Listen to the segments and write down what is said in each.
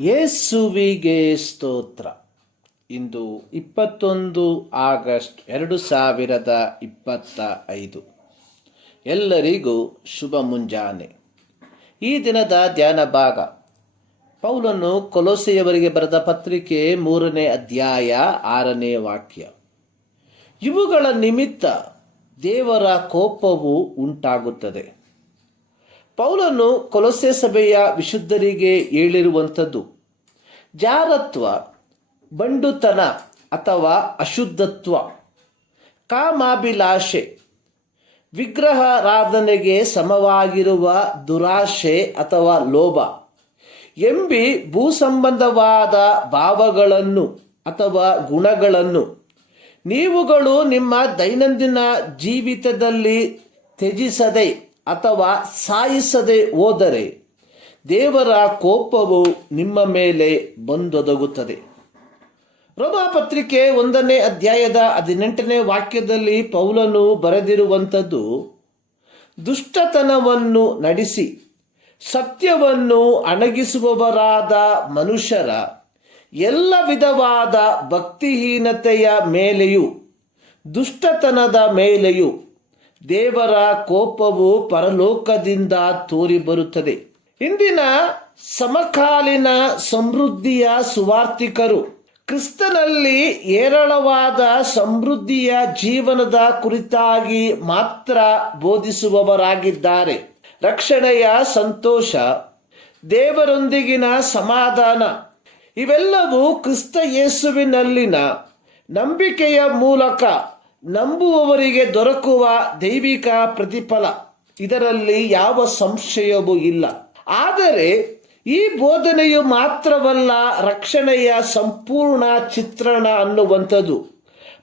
ಯೇಸುವಿಗೆ ಸ್ತೋತ್ರ. ಇಂದು ಇಪ್ಪತ್ತೊಂದು ಆಗಸ್ಟ್ ಎರಡು ಸಾವಿರದ ಇಪ್ಪತ್ತ ಐದು. ಎಲ್ಲರಿಗೂ ಶುಭ ಮುಂಜಾನೆ. ಈ ದಿನದ ಧ್ಯಾನ ಭಾಗ. ಪೌಲನ್ನು ಕೊಲೋಸೆಯವರಿಗೆ ಬರೆದ ಪತ್ರಿಕೆ ಮೂರನೇ ಅಧ್ಯಾಯ ಆರನೇ ವಾಕ್ಯ. ಇವುಗಳ ನಿಮಿತ್ತ ದೇವರ ಕೋಪವು ಉಂಟಾಗುತ್ತದೆ. ಪೌಲನು ಕೊಲಸೆ ಸಭೆಯ ವಿಶುದ್ಧರಿಗೆ ಹೇಳಿರುವಂಥದ್ದು. ಜಾರತ್ವ, ಬಂಡುತನ ಅಥವಾ ಅಶುದ್ಧತ್ವ. ಕಾಮಾಭಿಲಾಷೆ, ವಿಗ್ರಹಾರಾಧನೆಗೆ ಸಮವಾಗಿರುವ ದುರಾಶೆ ಅಥವಾ ಲೋಭ ಎಂಬಿ ಭೂಸಂಬಂಧವಾದ ಭಾವಗಳನ್ನು ಅಥವಾ ಗುಣಗಳನ್ನು. ನೀವುಗಳು ನಿಮ್ಮ ದೈನಂದಿನ ಜೀವಿತದಲ್ಲಿ ತ್ಯಜಿಸದೆ ಅಥವಾ ಸಾಯಿಸದೆ ಹೋದರೆ ದೇವರ ಕೋಪವು ನಿಮ್ಮ ಮೇಲೆ ಬಂದೊದಗುತ್ತದೆ. ರೋಮಾಪತ್ರಿಕೆ ಒಂದನೇ ಅಧ್ಯಾಯದ ಹದಿನೆಂಟನೇ ವಾಕ್ಯದಲ್ಲಿ ಪೌಲನು ಬರೆದಿರುವಂಥದ್ದು, ದುಷ್ಟತನವನ್ನು ನಡೆಸಿ ಸತ್ಯವನ್ನು ಅಣಗಿಸುವವರಾದ ಮನುಷ್ಯರ ಎಲ್ಲ ವಿಧವಾದ ಭಕ್ತಿಹೀನತೆಯ ಮೇಲೆಯೂ, ದುಷ್ಟತನದ ಮೇಲೆಯೂ ದೇವರ ಕೋಪವು ಪರಲೋಕದಿಂದ ತೋರಿ ಬರುತ್ತದೆ. ಇಂದಿನ ಸಮಕಾಲೀನ ಸಮೃದ್ಧಿಯ ಸುವಾರ್ತಿಕರು ಕ್ರಿಸ್ತನಲ್ಲಿ ಏರಳವಾದ ಸಮೃದ್ಧಿಯ ಜೀವನದ ಕುರಿತಾಗಿ ಮಾತ್ರ ಬೋಧಿಸುವವರಾಗಿದ್ದಾರೆ. ರಕ್ಷಣೆಯ ಸಂತೋಷ, ದೇವರೊಂದಿಗಿನ ಸಮಾಧಾನ, ಇವೆಲ್ಲವೂ ಕ್ರಿಸ್ತ ಯೇಸುವಿನಲ್ಲಿನ ನಂಬಿಕೆಯ ಮೂಲಕ ನಂಬುವವರಿಗೆ ದೊರಕುವ ದೈವಿಕ ಪ್ರತಿಫಲ. ಇದರಲ್ಲಿ ಯಾವ ಸಂಶಯವೂ ಇಲ್ಲ. ಆದರೆ ಈ ಬೋಧನೆಯು ಮಾತ್ರವಲ್ಲ ರಕ್ಷಣೆಯ ಸಂಪೂರ್ಣ ಚಿತ್ರಣ ಅನ್ನುವಂಥದ್ದು.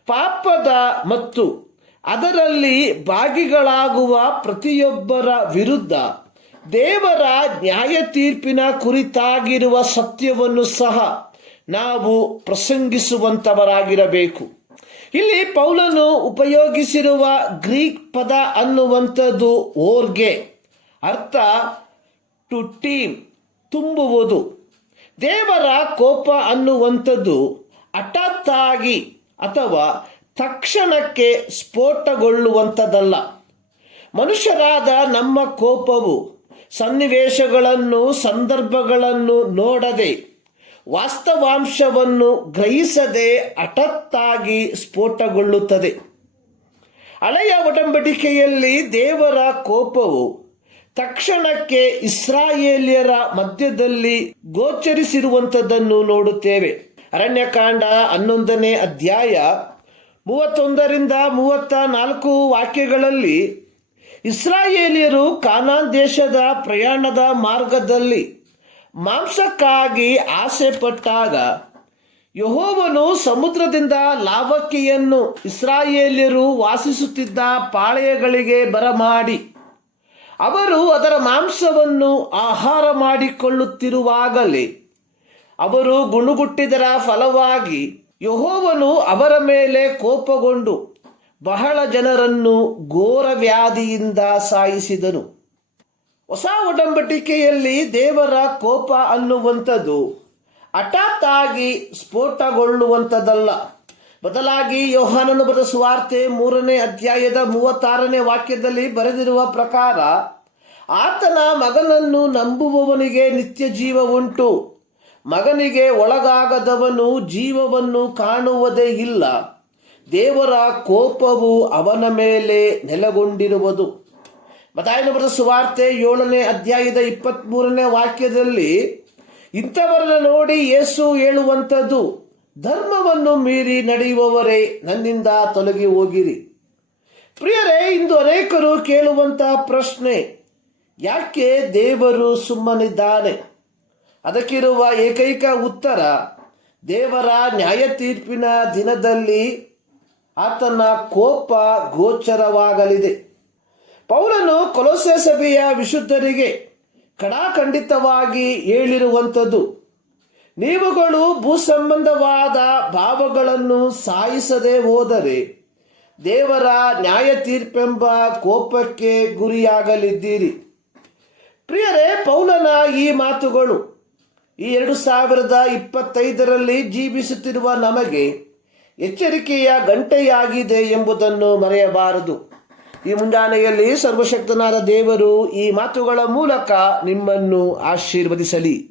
ಪಾಪದ ಮತ್ತು ಅದರಲ್ಲಿ ಭಾಗಿಗಳಾಗುವ ಪ್ರತಿಯೊಬ್ಬರ ವಿರುದ್ಧ ದೇವರ ನ್ಯಾಯ ತೀರ್ಪಿನ ಕುರಿತಾಗಿರುವ ಸತ್ಯವನ್ನು ಸಹ ನಾವು ಪ್ರಸಂಗಿಸುವಂತವರಾಗಿರಬೇಕು ಇಲ್ಲಿ ಪೌಲನು ಉಪಯೋಗಿಸಿರುವ ಗ್ರೀಕ್ ಪದ ಅನ್ನುವಂಥದ್ದು ಓರ್ಗೆ. ಅರ್ಥ ಟು ಟೀಮ್ ತುಂಬುವುದು. ದೇವರ ಕೋಪ ಅನ್ನುವಂಥದ್ದು ಹಠಾತ್ತಾಗಿ ಅಥವಾ ತಕ್ಷಣಕ್ಕೆ ಸ್ಫೋಟಗೊಳ್ಳುವಂಥದ್ದಲ್ಲ. ಮನುಷ್ಯರಾದ ನಮ್ಮ ಕೋಪವು ಸನ್ನಿವೇಶಗಳನ್ನು, ಸಂದರ್ಭಗಳನ್ನು ನೋಡದೆ ವಾಸ್ತವಾಂಶವನ್ನು ಗ್ರಹಿಸದೆ ಹಠತ್ತಾಗಿ ಸ್ಫೋಟಗೊಳ್ಳುತ್ತದೆ. ಹಳೆಯ ಒಡಂಬಡಿಕೆಯಲ್ಲಿ ದೇವರ ಕೋಪವು ತಕ್ಷಣಕ್ಕೆ ಇಸ್ರಾಯೇಲಿಯರ ಮಧ್ಯದಲ್ಲಿ ಗೋಚರಿಸಿರುವಂಥದ್ದನ್ನು ನೋಡುತ್ತೇವೆ. ಅರಣ್ಯಕಾಂಡ ಹನ್ನೊಂದನೇ ಅಧ್ಯಾಯ ಮೂವತ್ತೊಂದರಿಂದ ಮೂವತ್ತ ನಾಲ್ಕು ವಾಕ್ಯಗಳಲ್ಲಿ ಇಸ್ರಾಯೇಲಿಯರು ಕಾನಾನ್ ದೇಶದ ಪ್ರಯಾಣದ ಮಾರ್ಗದಲ್ಲಿ ಮಾಂಸಕ್ಕಾಗಿ ಆಸೆ ಪಟ್ಟಾಗ ಯಹೋವನು ಸಮುದ್ರದಿಂದ ಲಾವಕ್ಕಿಯನ್ನು ಇಸ್ರಾಯೇಲ್ಯರು ವಾಸಿಸುತ್ತಿದ್ದ ಪಾಳೆಯಗಳಿಗೆ ಬರಮಾಡಿ, ಅವರು ಅದರ ಮಾಂಸವನ್ನು ಆಹಾರ ಮಾಡಿಕೊಳ್ಳುತ್ತಿರುವಾಗಲೇ ಅವರು ಗುಣುಗುಟ್ಟಿದರ ಫಲವಾಗಿ ಯಹೋವನು ಅವರ ಮೇಲೆ ಕೋಪಗೊಂಡು ಬಹಳ ಜನರನ್ನು ಘೋರ ವ್ಯಾಧಿಯಿಂದ ಸಾಯಿಸಿದನು. ಹೊಸ ಒಡಂಬಟಿಕೆಯಲ್ಲಿ ದೇವರ ಕೋಪ ಅನ್ನುವಂಥದ್ದು. ಹಠಾತ್ತಾಗಿ ಸ್ಫೋಟಗೊಳ್ಳುವಂಥದ್ದಲ್ಲ. ಬದಲಾಗಿ ಯೋಹಾನನು ಬರೆದ ಸುವಾರ್ತೆ ಮೂರನೇ ಅಧ್ಯಾಯದ ಮೂವತ್ತಾರನೇ ವಾಕ್ಯದಲ್ಲಿ ಬರೆದಿರುವ ಪ್ರಕಾರ, ಆತನ ಮಗನನ್ನು ನಂಬುವವನಿಗೆ ನಿತ್ಯ ಜೀವ ಉಂಟು ಮಗನಿಗೆ ಒಳಗಾಗದವನು ಜೀವವನ್ನು ಕಾಣುವುದೇ ಇಲ್ಲ. ದೇವರ ಕೋಪವು ಅವನ ಮೇಲೆ ನೆಲೆಗೊಂಡಿರುವುದು. ಮತಾಯನ ಬರೆದ ಸುವಾರ್ತೆ ಏಳನೇ ಅಧ್ಯಾಯದ ಇಪ್ಪತ್ತ್ಮೂರನೇ ವಾಕ್ಯದಲ್ಲಿ, ಇಂಥವರನ್ನು ನೋಡಿ ಯೇಸು ಹೇಳುವಂಥದ್ದು, ಧರ್ಮವನ್ನು ಮೀರಿ ನಡೆಯುವವರೇ, ನನ್ನಿಂದ ತೊಲಗಿ ಹೋಗಿರಿ. ಪ್ರಿಯರೇ, ಇಂದು ಅನೇಕರು ಕೇಳುವಂತಹ ಪ್ರಶ್ನೆ, ಯಾಕೆ ದೇವರು ಸುಮ್ಮನಿದ್ದಾನೆ? ಅದಕ್ಕಿರುವ ಏಕೈಕ ಉತ್ತರ, ದೇವರ ನ್ಯಾಯ ತೀರ್ಪಿನ ದಿನದಲ್ಲಿ ಆತನ ಕೋಪ ಗೋಚರವಾಗಲಿದೆ. ಪೌಲನು ಕೊಲೊಸೆ ಸಭೆಯ ವಿಶುದ್ಧರಿಗೆ ಕಡಾಖಂಡಿತವಾಗಿ ಹೇಳಿರುವಂಥದ್ದು. ನೀವುಗಳು ಭೂಸಂಬಂಧವಾದ ಭಾವಗಳನ್ನು ಸಾಯಿಸದೆ ಹೋದರೆ ದೇವರ ನ್ಯಾಯ ತೀರ್ಪೆಂಬ ಕೋಪಕ್ಕೆ ಗುರಿಯಾಗಲಿದ್ದೀರಿ. ಪ್ರಿಯರೇ, ಪೌಲನ ಈ ಮಾತುಗಳು ಈ ಎರಡು ಸಾವಿರದ ಇಪ್ಪತ್ತೈದರಲ್ಲಿ ಜೀವಿಸುತ್ತಿರುವ ನಮಗೆ ಎಚ್ಚರಿಕೆಯ ಗಂಟೆಯಾಗಿದೆ ಎಂಬುದನ್ನು ಮರೆಯಬಾರದು. ಈ ಮುಂಜಾನೆಯಲ್ಲಿ ಸರ್ವಶಕ್ತನಾದ ದೇವರು ಈ ಮಾತುಗಳ ಮೂಲಕ ನಿಮ್ಮನ್ನು ಆಶೀರ್ವದಿಸಲಿ.